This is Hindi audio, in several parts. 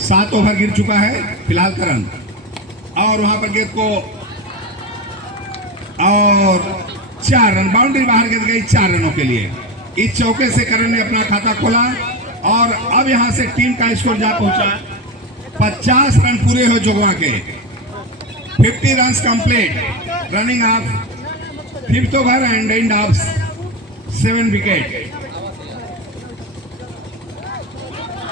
7 ओवर गिर चुका है फिलहाल करण। और वहां पर गेंद को और 4 रन, बाउंड्री बाहर गेंद गई 4 रनों के लिए। इस चौके से करण ने अपना खाता खोला और अब यहां से टीम का स्कोर जा पहुंचा 50 रन पूरे हो जोगवा के। 50 run complete, running of 5th over and end of 7 wicket.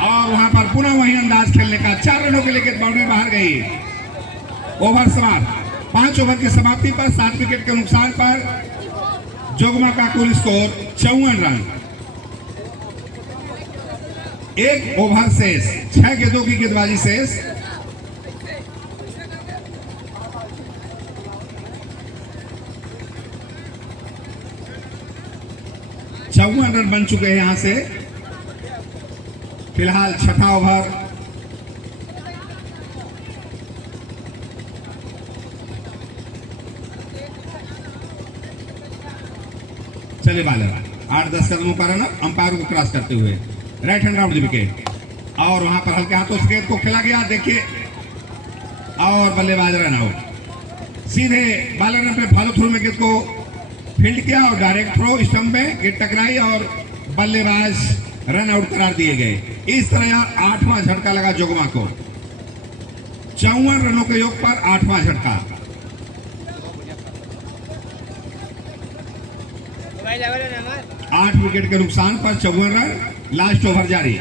और वहां पर पुनः वही अंदाज खेलने का, 4 रनों के लिए बाउंड्री बाहर गई। ओवर समाप्त, 5 ओवर की समाप्ति पर 7 विकेट के नुकसान पर जोगमा का कुल स्कोर 54 रन। 1 ओवर शेष, 6 गेंदों की गेंदबाजी शेष। चौवन रन बन चुके हैं यहां से। फिलहाल 6ठा ओवर। चले बालर 8-10 कदमों पर रन अंपायर को क्रॉस करते हुए राइट हैंड राउंड विकेट। और वहां पर हल्के हाथों से गेंद को खेला गया, देखिए, और बल्लेबाज रन आउट। सीधे बालर ने अपने फॉलो थ्रू में गेंद को फील्ड किया और डायरेक्ट थ्रो स्टंप में गेंद टकराई और बल्लेबाज रन आउट करार दिए गए। इस तरह 8वां झटका लगा जोगमा को। 54 रनों के योग पर 8वां झटका। 8 विकेट के नुकसान पर 54 रन। लास्ट ओवर जारी।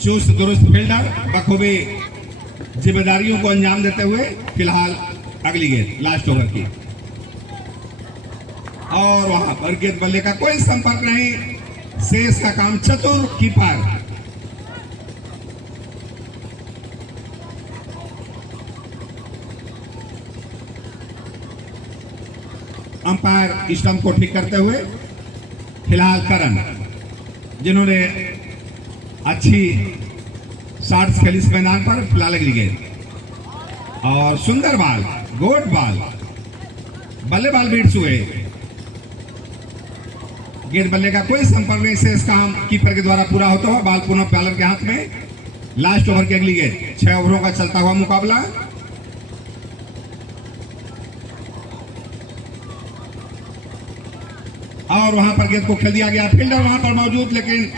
चुस्त दुरुस्त फील्डर बखूबी जिम्मेदारियों को अंजाम देते हुए फिलहाल अगली गेंद लास्ट ओवर की। और वहां पर गेंद बल्ले का कोई संपर्क नहीं, शेष का काम चतुर कीपर। अंपायर स्टंप को ठीक करते हुए फिलहाल करण, जिन्होंने अच्छी शॉट्स खेली इस मैदान पर, फिलहाल अगली गेंद और सुंदर बॉल, गुड बॉल, बल्ले बाल बीट्स हुए। गेंद बल्ले का कोई संपर्क नहीं, शेष काम कीपर के द्वारा पूरा होता हुआ बॉल पुनः बॉलर के हाथ में। लास्ट ओवर की अगली गेंद, 6 ओवरों का चलता हुआ मुकाबला। और वहां पर गेंद को खेल दिया गया, फील्डर वहां पर मौजूद, लेकिन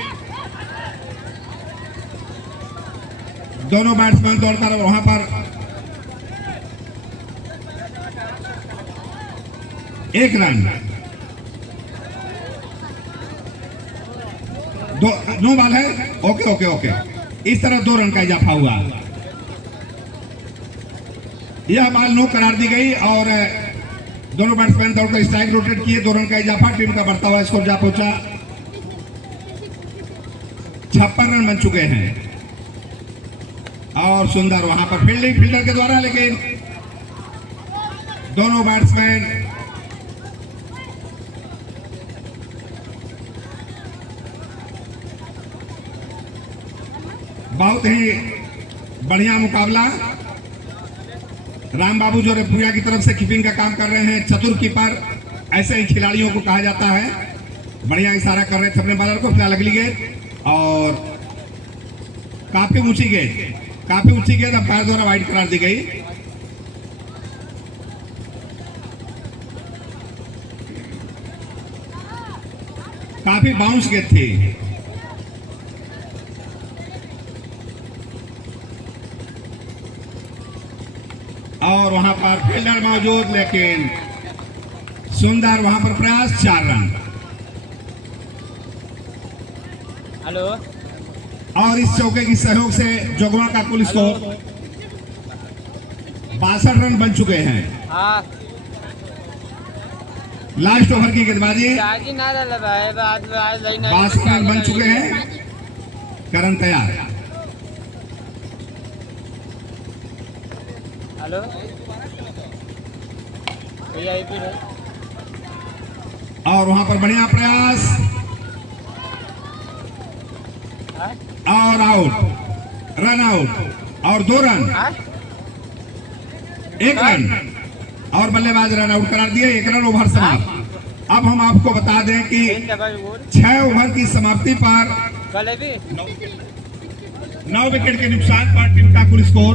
दोनों बैट्समैन दौड़कर वहां पर एक रन, नो बॉल है। ओके ओके ओके, इस तरह 2 रन का इजाफा हुआ। यह बॉल नो करार दी गई और दोनों बैट्समैन दौड़कर स्ट्राइक रोटेट किए। 2 रन का इजाफा, टीम का बढ़ता हुआ स्कोर जा पहुंचा 56 रन बन चुके हैं। और सुंदर वहां पर फील्डिंग फील्डर के द्वारा, लेकिन दोनों बैट्समैन बहुत ही बढ़िया मुकाबला। राम बाबू जो रेफरिया की तरफ से कीपिंग का काम कर रहे हैं, चतुर कीपर, ऐसे ही खिलाड़ियों को कहा जाता है। बढ़िया इशारा कर रहे थे अपने बॉलर को। फिलहाल अगली गेंद और काफी ऊंची गेंद अंपायर द्वारा वाइड करार दी गई। काफी बाउंस गेंद थी। और वहां पर फील्डर मौजूद, लेकिन सुंदर वहां पर प्रयास, 4 रन। हेलो। और इस चौके की सहयोग से जोगवा का कुल स्कोर 62 रन बन चुके हैं। लास्ट ओवर की गेंदबाजी, 62 रन बन चुके हैं। करण तैयार। हेलो, और वहां पर बढ़िया प्रयास और आउट, रन आउट और 2 रन, 1 रन। और बल्लेबाज रन आउट करार दिए, 1 रन ओवर समाप्त। अब हम आपको बता दें कि 6 ओवर की समाप्ति पर 9 विकेट के नुकसान पर टीम का कुल स्कोर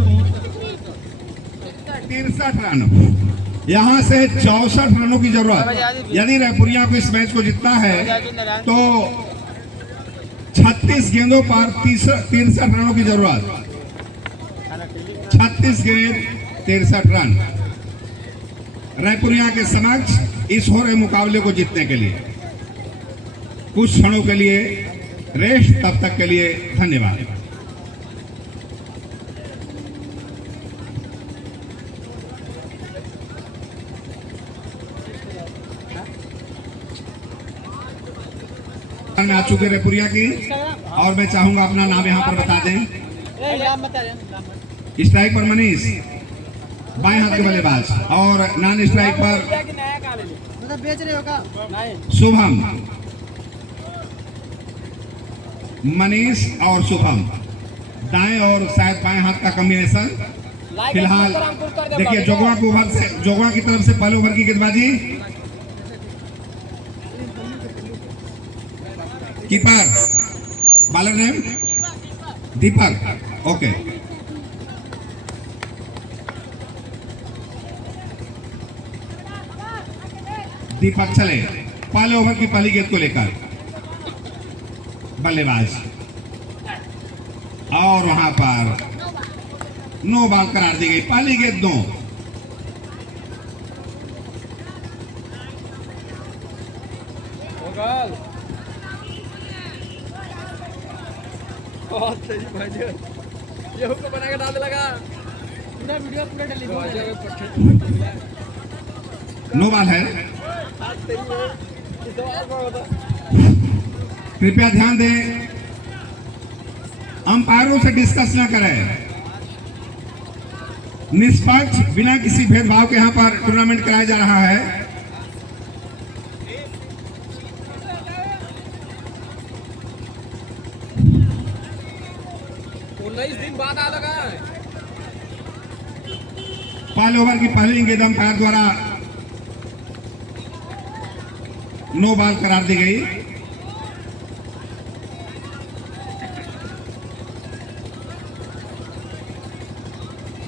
63 रन। यहां से 64 रनों की जरूरत। यदि रायपुरिया को इस मैच को जीतना है तो 36 गेंदों पर 63 रनों की जरूरत। 36 गेंद 63 रन रायपुरिया के समक्ष इस हो रहे मुकाबले को जीतने के लिए। कुछ क्षणों के लिए रेस्ट, तब तक के लिए धन्यवाद। में आ चुके रायपुरिया की, और मैं चाहूंगा अपना नाम यहां पर बता दें। स्ट्राइक पर मनीष, बाएं हाथ के बल्लेबाज, और नॉन स्ट्राइक पर शुभम। मनीष और शुभम दाएं और शायद बाएं हाथ का कॉम्बिनेशन। फिलहाल देखिए जोगवा की तरफ से पहले ओवर की गेंदबाजी। कीपर बॉलर नेम दीपक। ओके, दीपक चले पहले ओवर की पहली गेंद को लेकर। बल्लेबाज, और वहां पर नो बॉल करार दी गई। पहली गेंद 2। बहुत सही भाई, ये हुक्म बना के डाल लगा पूरा वीडियो पूरा डिलीट। नो बॉल है। कृपया ध्यान दें, अंपायरों से डिस्कस ना करें। निष्पक्ष बिना किसी भेदभाव के यहाँ पर टूर्नामेंट कराया जा रहा है। 19 दिन बाद आ लगा। पहले ओवर की पहली गेंद अंपायर द्वारा नो बॉल करार दी गई।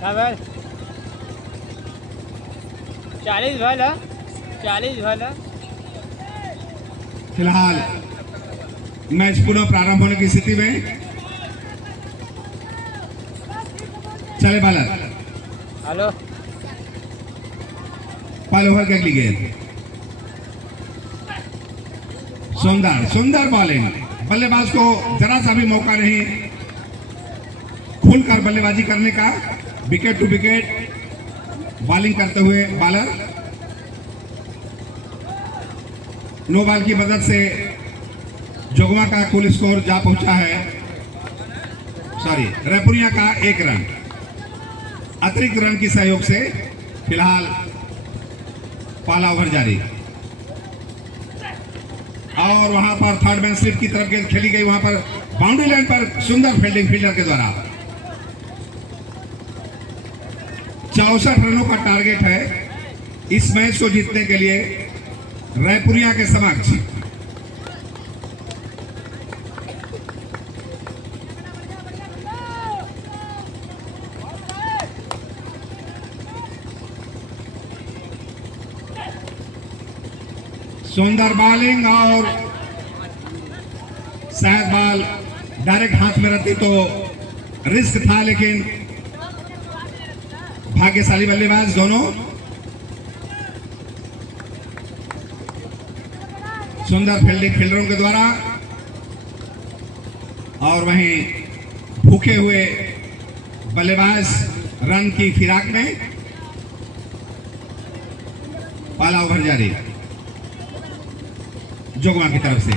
बस 40 बॉल है। फिलहाल मैच पुनः प्रारंभ होने की स्थिति में। चले बालर, हेलो, पहले ओवर की अगली गेंद। सुंदर बॉलिंग। बल्लेबाज को जरा सा भी मौका नहीं खुलकर बल्लेबाजी करने का। विकेट टू विकेट बॉलिंग करते हुए बॉलर। नो बॉल की मदद से जोगवा का कुल स्कोर जा पहुंचा है, रायपुरिया का 1 रन। अतिरिक्त रन की सहयोग से फिलहाल पहला ओवर जारी। और वहां पर थर्ड मैन स्लिप की तरफ गेंद खेली गई। वहां पर बाउंड्री लाइन पर सुंदर फील्डिंग फील्डर के द्वारा। 64 रनों का टारगेट है इस मैच को जीतने के लिए रायपुरिया के समक्ष। सुंदर बॉलिंग, और शायद बॉल डायरेक्ट हाथ में रहती तो रिस्क था, लेकिन भाग्यशाली बल्लेबाज दोनों। सुंदर फील्डिंग फील्डरों के द्वारा, और वहीं भूखे हुए बल्लेबाज रन की फिराक में। पहला ओवर जारी जोगवा की तरफ से,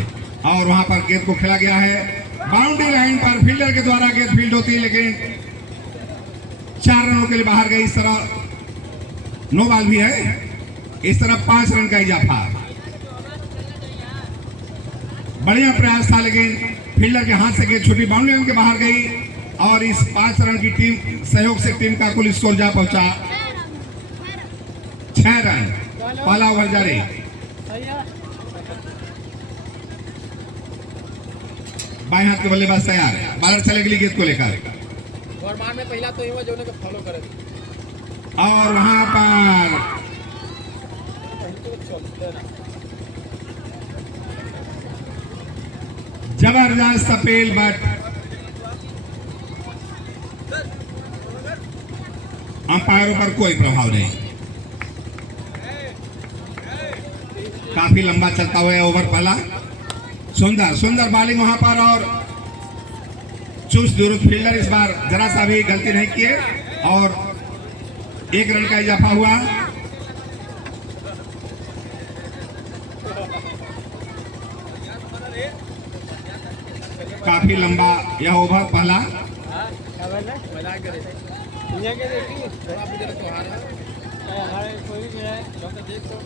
और वहां पर गेंद को खेला गया है बाउंड्री लाइन पर। फील्डर के द्वारा गेंद फील्ड होती है, लेकिन 4 रनों के लिए बाहर गई। इस तरह नो बॉल भी है। इस तरह 5 रन का इजाफा। बढ़िया प्रयास था, लेकिन फील्डर के हाथ से गेंद छुट्टी बाउंड्री लाइन के बाहर गई, और इस 5 रन की टीम सहयोग से टीम का कुल स्कोर जा पहुंचा 6 रन। पहला ओवर जारी। सही है। बाएं हाथ के बल्लेबाज तैयार, बॉलर चले अगली गेंद को लेकर वर्मान में पहला तो ही हुआ जो उन्हें फॉलो करे और वहां पर जबरदस्त अपील, बट अंपायरों पर कोई प्रभाव नहीं। काफी लंबा चलता हुआ ओवर पहला। सुंदर सुंदर बॉलिंग वहां पर और चुस्त दुरुस्त फील्डर इस बार जरा सा भी गलती नहीं किए और 1 रन का इजाफा हुआ। काफी लंबा यह ओवर पहला। क्या बोल रहे? मजाक करे दुनिया के देखी थोड़ा भी देर तो हार है हमारे कोई भी है। डॉक्टर देख तो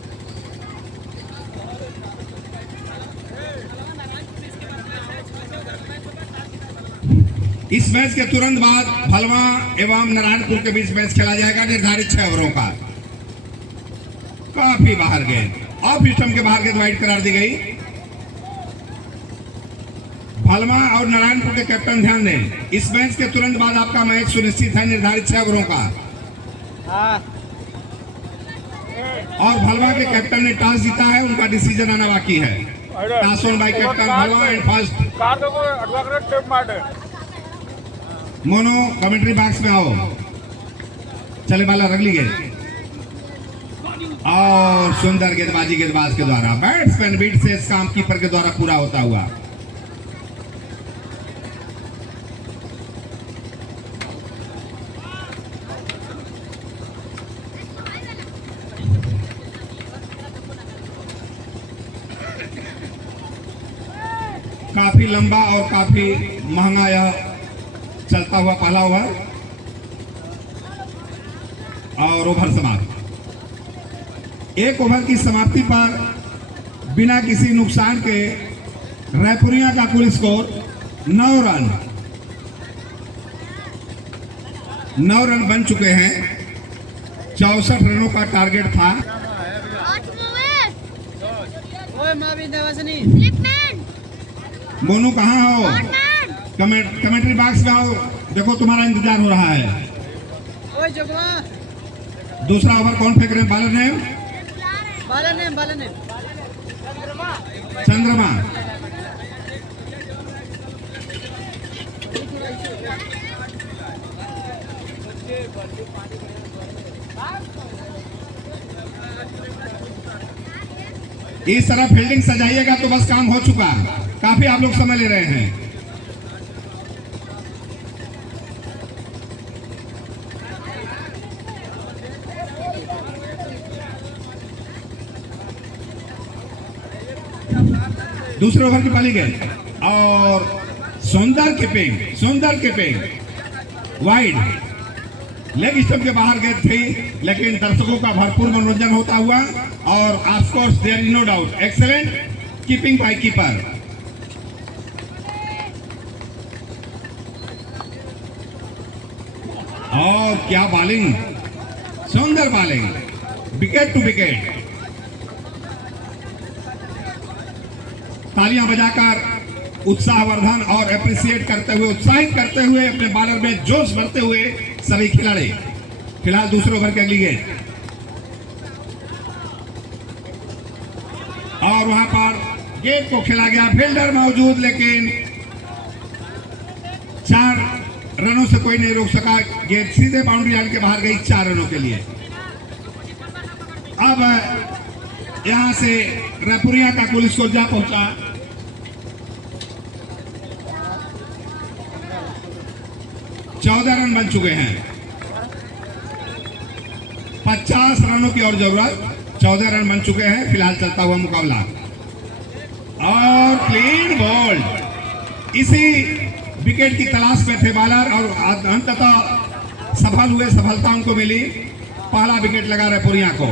इस मैच के तुरंत बाद फलवा एवं नारायणपुर के बीच मैच खेला जाएगा निर्धारित 6 ओवरों का। काफी बाहर गेंद, ऑफ स्टंप के बाहर गेंद वाइड करार दी गई। फलवा और नारायणपुर के कैप्टन ध्यान दें, इस मैच के तुरंत बाद आपका मैच सुनिश्चित है निर्धारित 6 ओवरों का। हाँ। और भलवा के कैप्टन ने टॉस जीता है, उनका डिसीजन आना बाकी है। Toss won by captain Bhalwa and first mono commentary box में आओ। चले बालर अगली गेंद और सुंदर गेंदबाजी गेंदबाज के द्वारा, बैट्समैन बीट से स्टाम्प कीपर के द्वारा पूरा होता हुआ। काफी लंबा और काफी महंगा यह चलता हुआ पहला ओवर और ओवर समाप्त। 1 ओवर की समाप्ति पर बिना किसी नुकसान के रायपुरिया का कुल स्कोर 9 रन 9 रन बन चुके हैं। 64 रनों का टारगेट था। ओए माँ भी दवासनी। मोनू कहाँ हो? कमेंट्री बॉक्स में आओ, देखो तुम्हारा इंतजार हो रहा है। ओए जगवा। दूसरा ओवर कौन फेंक रहे हैं? बालन ने चंद्रमा। इस तरह फील्डिंग सजाइएगा तो बस काम हो चुका। काफी आप लोग समय ले रहे हैं। दूसरे ओवर की पहली गेंद और सुंदर कीपिंग वाइड लेग स्टंप के बाहर गेंद थी, लेकिन दर्शकों का भरपूर मनोरंजन होता हुआ और of course there is no doubt excellent keeping by keeper. और क्या बॉलिंग, सुंदर बॉलिंग, विकेट टू विकेट। तालियां बजाकर उत्साहवर्धन और एप्रिसिएट करते हुए, उत्साहित करते हुए, अपने बॉलर में जोश भरते हुए सभी खिलाड़ी। फिलहाल दूसरे ओवर की अगली गेंद और वहां पर गेंद को खेला गया, फील्डर मौजूद, लेकिन 4 रनों से कोई नहीं रोक सका। गेंद सीधे बाउंड्री लाइन के बाहर गई 4 रनों के लिए। अब यहां से रायपुरिया का कुल स्कोर जा पहुंचा 14 रन बन चुके हैं। 50 रनों की और जरूरत। 14 रन बन चुके हैं। फिलहाल चलता हुआ मुकाबला और क्लीन बॉल। इसी विकेट की तलाश में थे बॉलर और अंततः सफल हुए, सफलता उनको मिली। पहला विकेट लगा रायपुरिया को।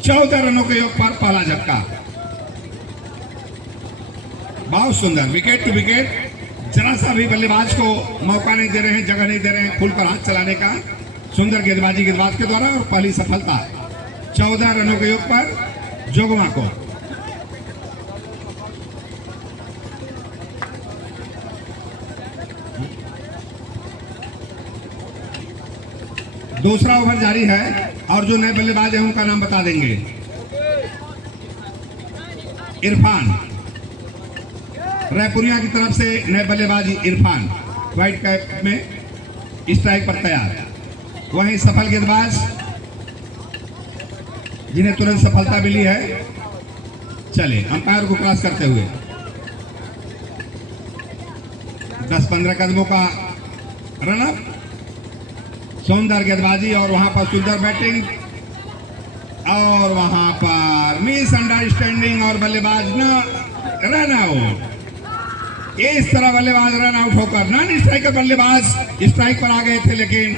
14 रनों के योग पर पहला झटका। बहुत सुंदर विकेट टू विकेट। जरा सा भी बल्लेबाज को मौका नहीं दे रहे हैं, जगह नहीं दे रहे हैं खुलकर हाथ चलाने का। सुंदर गेंदबाजी गेंदबाज के द्वारा और पहली सफलता 14 रनों के योग पर जोगवा को। दूसरा ओवर जारी है और जो नए बल्लेबाज हैं उनका नाम बता देंगे। इरफान, रायपुरिया की तरफ से नए बल्लेबाज इरफान व्हाइट कैप में स्ट्राइक पर तैयार। वहीं सफल गेंदबाज जिन्हें तुरंत सफलता मिली है, चले अंपायर को क्रॉस करते हुए 10-15 कदमों का रनअप, सुंदर गेंदबाजी और वहां पर सुंदर बैटिंग और वहां पर मिस अंडरस्टैंडिंग और बल्लेबाज न रन आउट। इस तरह बल्लेबाज रन आउट होकर नॉन स्ट्राइकर बल्लेबाज स्ट्राइक पर आ गए थे, लेकिन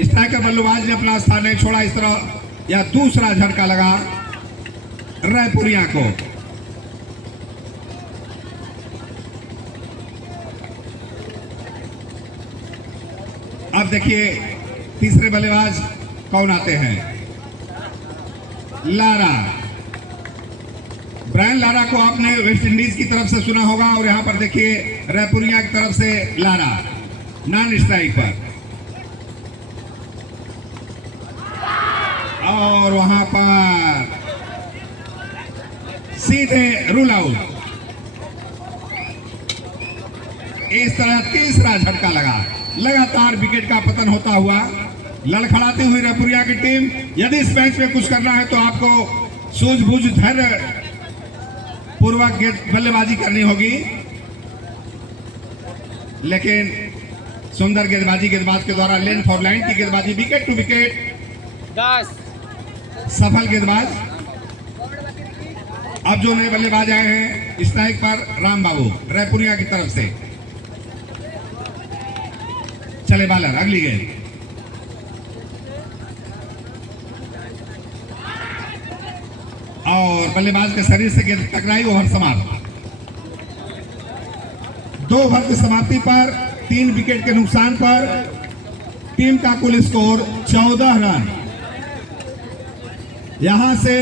स्ट्राइकर बल्लेबाज ने अपना स्थान नहीं छोड़ा। इस तरह यह दूसरा झटका लगा रायपुरिया को। अब देखिए तीसरे बल्लेबाज कौन आते हैं। लारा, ब्रायन लारा को आपने वेस्ट इंडीज की तरफ से सुना होगा और यहां पर देखिए रायपुरिया की तरफ से लारा नॉन स्ट्राइक पर और वहां पर सीधे रूल आउट। इस तरह तीसरा झटका लगा। लगातार विकेट का पतन होता हुआ लड़खड़ाती हुई रायपुरिया की टीम। यदि इस मैच में कुछ करना है तो आपको सूझबूझ धैर्य पूर्वक बल्लेबाजी करनी होगी, लेकिन सुंदर गेंदबाजी गेंदबाज के द्वारा लेन फॉर लाइन की गेंदबाजी, विकेट टू विकेट 10 सफल गेंदबाज। अब जो नए बल्लेबाज आए हैं स्ट्राइक पर राम बाबू रायपुरिया की तरफ से, चले बालर अगली गेंद और बल्लेबाज के शरीर से गेंद टकराई। ओवर समाप्त। 2 ओवर की समाप्ति पर 3 विकेट के नुकसान पर टीम का कुल स्कोर 14 रन। यहां से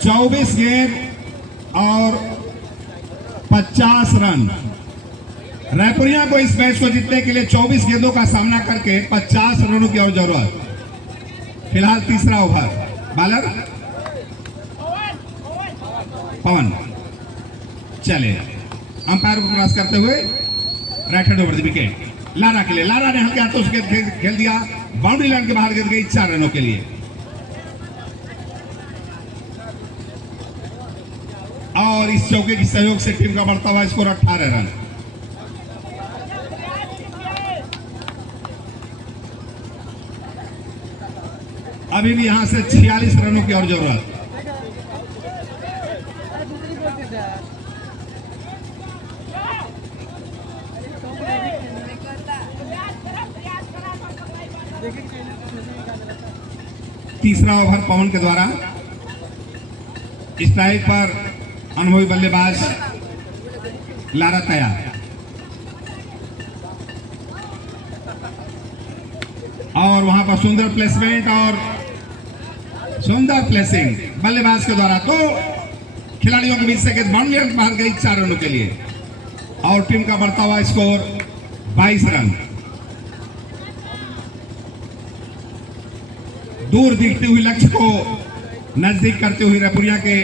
24 गेंद और 50 रन। रायपुरिया को इस मैच को जीतने के लिए 24 गेंदों का सामना करके 50 रनों की और जरूरत। फिलहाल तीसरा ओवर, बालर पवन, चले अंपायर को क्रॉस करते हुए right hand over the wicket Lara के लिए। लारा ने हल्के हाथों से खेल दिया, बाउंड्री लाइन के बाहर गेंद गई 4 रनों के लिए। और इस चौके की सहयोग से टीम का बढ़ता हुआ स्कोर 18 रन। अभी भी यहां से 46 रनों की और जरूरत। तीसरा ओवर पवन के द्वारा स्ट्राइक पर अनुभवी बल्लेबाज लारा तैयार और वहां पर सुंदर प्लेसमेंट और सुंदर प्लेसिंग बल्लेबाज के द्वारा। 2 खिलाड़ियों के बीच से गेंद बाउंड्री लाइन बाहर गई 4 रनों के लिए और टीम का बढ़ता हुआ स्कोर 22 रन। दूर दिखती हुई लक्ष्य को नजदीक करते हुए रायपुरिया के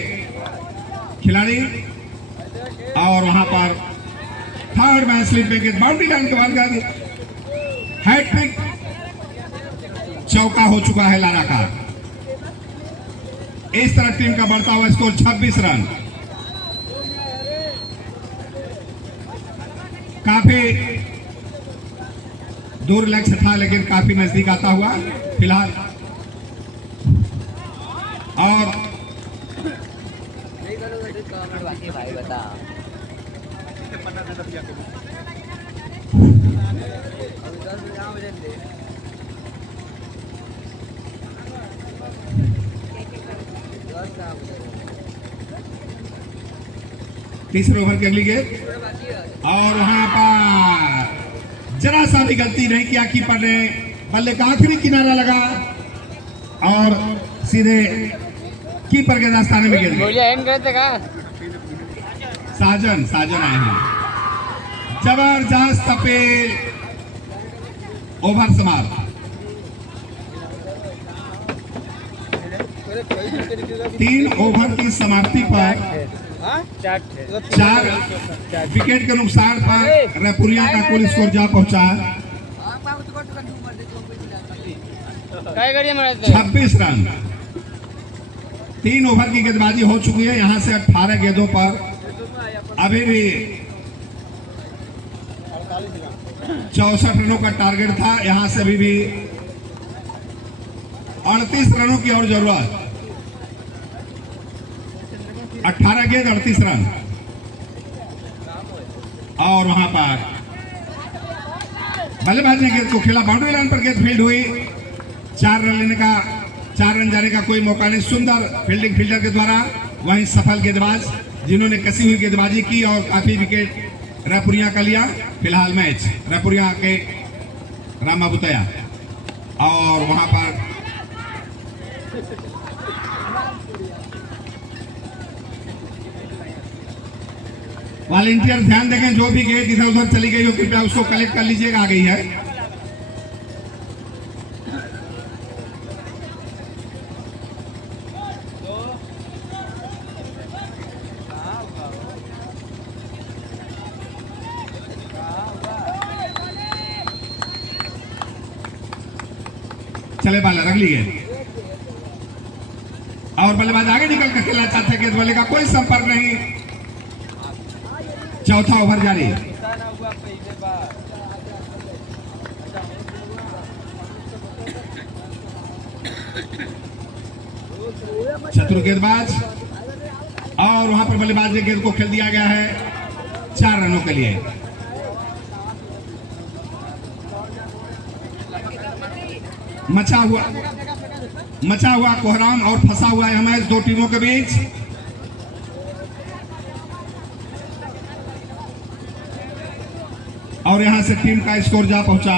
खिलाड़ी और वहां पर थर्ड मैच स्लिप में गेंद बाउंड्री लाइन के बाद हैट्रिक चौका हो चुका है लारा का। इस तरह टीम का बढ़ता हुआ स्कोर 26 रन। काफी दूर लक्ष्य था लेकिन काफी नजदीक आता हुआ फिलहाल। और भाई बता तीसरे ओवर की अगली गेंद और वहां पर जरा सा भी गलती नहीं किया कीपर ने, बल्ले का आखिरी किनारा लगा और सीधे कीपर के दास्ताने में गिर गए। साजन आए हैं। जबरदस्त अपील, ओवर समाप्त। तीन ओवर की समाप्ति पर 4 विकेट के नुकसान पर रायपुरिया का कुल स्कोर जा पहुंचा 26 रन। 3 ओवर की गेंदबाजी हो चुकी है। यहां से 18 गेंदों पर अभी भी 64 रनों का टारगेट था। यहां से अभी भी 38 रनों की और जरूरत। 18 गेंद 38 रन। और वहां पर बल्लेबाज ने गेंद को खेला, बाउंड्री लाइन पर गेंद फील्ड हुई। 4 रन जाने का कोई मौका नहीं। सुंदर फील्डिंग फील्डर के द्वारा, वहीं सफल गेंदबाज जिन्होंने कसी हुई गेंदबाजी की और काफी विकेट रायपुरिया का लिया। फिलहाल मैच रायपुरिया के राम बाबू तैयार और वहां पर वॉलंटियर ध्यान देंगे, जो भी गेंद इधर उधर चली गई हो कृपया उसको कलेक्ट कर लीजिएगा। आ गई है। चले बालर अगली गेंद और बल्लेबाज आगे निकल कर खेलना चाहते हैं। गेंद वाले का कोई संपर्क नहीं। चौथा ओवर जारी। चतुर गेंदबाज और वहां पर बल्लेबाज ने गेंद को खेल दिया गया है 4 रनों के लिए। मचा हुआ कोहराम और फंसा हुआ है मैच दो टीमों के बीच। और यहां से टीम का स्कोर जा पहुंचा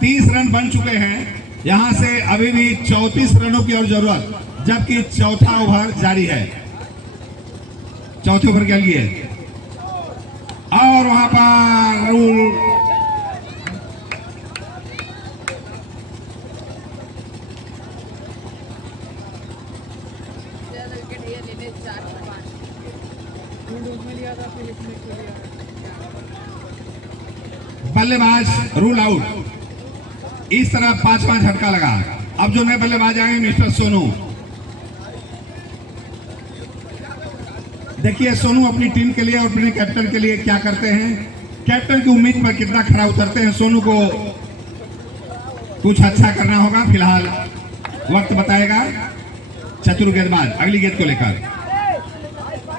30 रन बन चुके हैं। यहां से अभी भी 34 रनों की और जरूरत, जबकि चौथा ओवर जारी है। चौथे ओवर के लिए और वहां पर रूल बल्लेबाज रूल आउट। इस तरह 5 झटका लगा। अब जो नए बल्लेबाज आए मिस्टर सोनू, देखिए सोनू अपनी टीम के लिए और अपने कैप्टन के लिए क्या करते हैं। कैप्टन की उम्मीद पर कितना खरा उतरते हैं। सोनू को कुछ अच्छा करना होगा। फिलहाल वक्त बताएगा चतुर गेंदबाज अगली गेंद को लेकर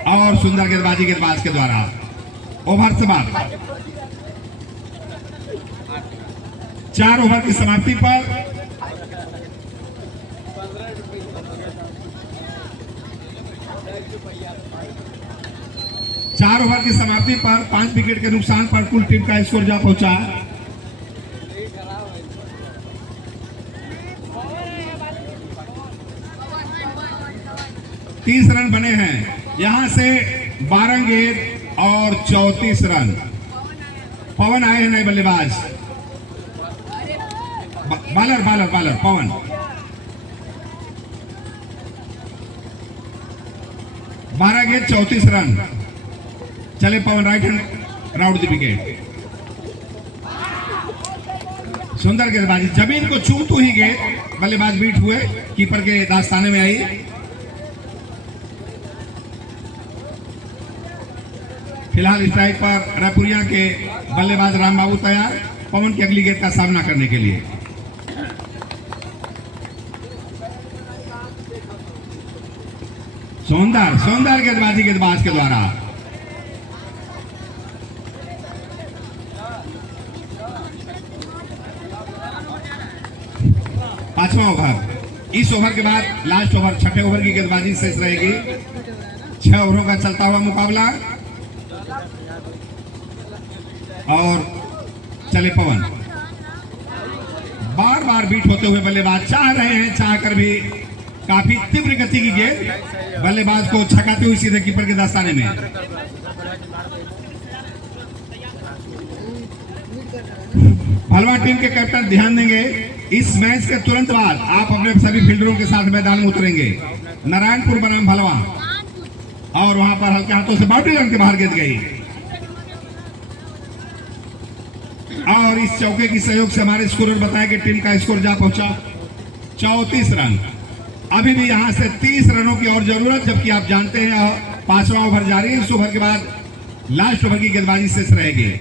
और सुंदर गेंदबाजी गेंदबाज के द्वारा। ओवर समाप्त। 4 ओवर की समाप्ति पर 4 ओवर की समाप्ति पर 5 विकेट के नुकसान पर कुल टीम का स्कोर जा पहुंचा 30 रन बने हैं। यहां से 12 गेंद और 34 रन। पवन आए हैं नए बल्लेबाज, बालर पवन। बारह गेंद 34 रन। चले Pawan right hand round the wicket. सुंदर गेंदबाजी, जमीन को छूतू ही गेंद, बल्लेबाज बीट हुए, कीपर के दास्ताने में आई। फिलहाल स्ट्राइक पर रायपुरिया के बल्लेबाज राम बाबू तैयार पवन की अगली गेंद का सामना करने के लिए। सुंदर गेंदबाजी गेंदबाज के द्वारा। पांचवा ओवर। इस ओवर के बाद लास्ट ओवर, छठे ओवर की गेंदबाजी शेष रहेगी। 6 ओवरों का चलता हुआ मुकाबला। और चले पवन, बार बार बीट होते हुए बल्लेबाज चाह रहे हैं, चाह कर भी काफी तीव्र गति की गेंद बल्लेबाज को छकाते हुए सीधे कीपर के दस्ताने में। भलवा टीम के कैप्टन ध्यान देंगे, इस मैच के तुरंत बाद आप अपने सभी फील्डरों के साथ मैदान में उतरेंगे। नारायणपुर बनाम भलवा, और वहां पर हल्के हाथों से बाउंड्री लाइन के बाहर गेंद गई, और इस चौके की सहयोग से हमारे स्कोरर बताया कि टीम का स्कोर जा पहुंचा 34 रन। अभी भी यहां से 30 रनों की और जरूरत, जबकि आप जानते हैं 5वां ओवर जारी है। इस ओवर के बाद लास्ट ओवर की गेंदबाजी शेष रहेगी।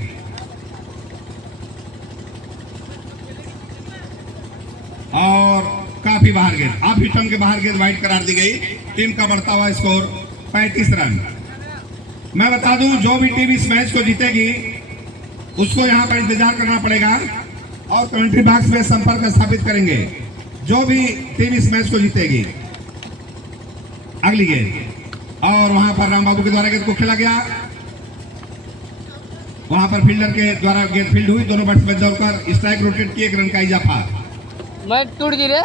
और काफी बाहर गेंद, आप हिटम के बाहर गेंद वाइड करार दी गई। टीम का बढ़ता हुआ स्कोर 35 रन। मैं बता दूं, जो भी टीम इस मैच को जीतेगी उसको यहां पर इंतजार करना पड़ेगा और कमेंट्री बॉक्स में संपर्क स्थापित करेंगे। जो भी टीम इस मैच को जीतेगी, अगली गेंद, और वहां पर राम बाबू के द्वारा गेंद को खेला गया। वहां पर फील्डर के द्वारा गेंद फील्ड हुई, दोनों बैट्समैन दौड़कर स्ट्राइक रोटेट किए, 1 रन का इजाफा। मैं टूट जी रे,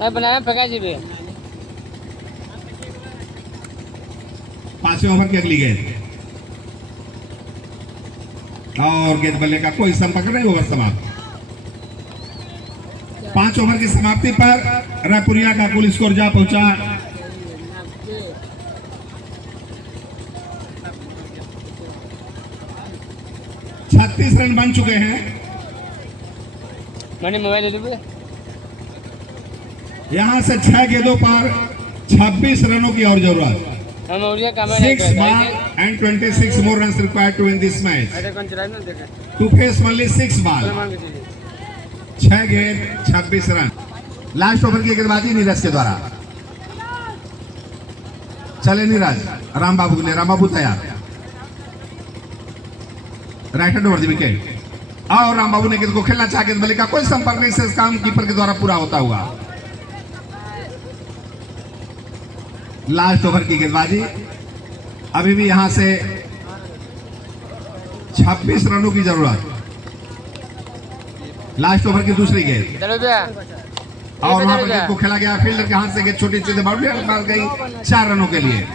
मैं बनाया फेंका जी भी। 5वें ओवर की अगली गेंद, और गेंद बल्ले का कोई संपर्क नहीं, ओवर समाप्त। 5 ओवर की समाप्ति पर रायपुरिया का कुल स्कोर जा पहुंचा 36 रन बन चुके हैं। मैंने मोबाइल ले लिया। यहां से 6 गेंदों पर 26 रनों की और जरूरत। हम उड़िया का मैं 6 ball and 26 more runs required to win this match. अरे कौन चला ना देखा। To face only 6 ball, मान के चलिए। 6 गेंद 26 रन। लास्ट ओवर की गेंदबाजी नीरज के द्वारा। चले नीरज, राम बाबू के लिए, राम बाबू तैयार, right hand over the wicket, और राम बाबू ने गेंद को खेलना चाहा, गेंद बल्ले का कोई संपर्क नहीं से काम कीपर के द्वारा पूरा होता हुआ। लास्ट ओवर की गेंदबाजी, अभी भी यहां से 26 रनों की जरूरत। लास्ट ओवर की दूसरी गेंद, चलो भैया, और वहां पर गेंद को खेला गया, फील्डर के हाथ से गेंद छोटी सीधे बाउंड्री मार गई 4 रनों के लिए।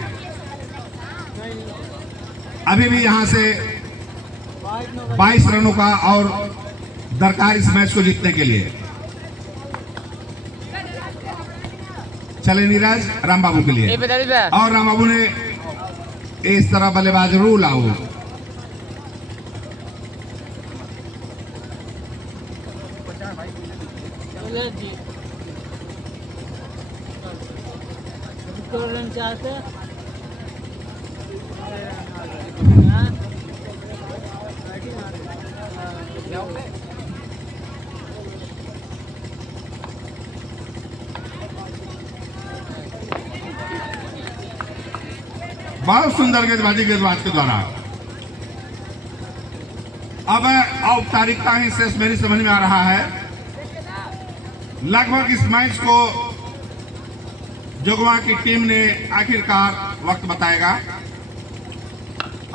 अभी भी यहां से 22 रनों का और दरकार इस मैच को जीतने के लिए। चले नीरज, राम बाबू के लिए, ये बता दीजिए। और राम बाबू ने इस तरह बल्लेबाज रूल आउट। रन चाहते बहुत सुंदर गेंदबाजी गेंदबाज के द्वारा। अब औपचारिकता ही शेष मेरी समझ में आ रहा है। लगभग इस मैच को जोगवा की टीम ने आखिरकार वक्त बताएगा,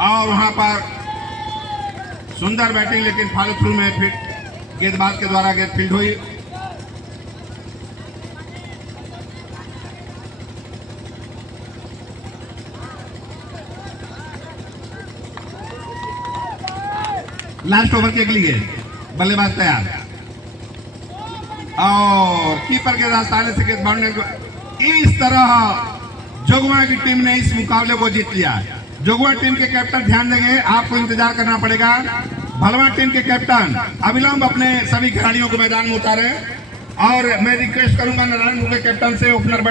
और वहां पर सुंदर बैटिंग, लेकिन फॉलो थ्रू में फिर गेंदबाज के द्वारा गेंद फील्ड हुई। लास्ट ओवर की अगली गेंद, बल्लेबाज तैयार, और कीपर के रास्ताने से गेंद बाउंड्री। इस तरह जोगवा की टीम ने इस मुकाबले को जीत लिया। जोगवा टीम के कैप्टन ध्यान देंगे, आपको इंतजार करना पड़ेगा। भलवा टीम के कैप्टन अविलंब अपने सभी खिलाड़ियों को मैदान में उतारे, और मैं रिक्वेस्ट करूंगा नारायणपुर के कैप्टन से ओपनर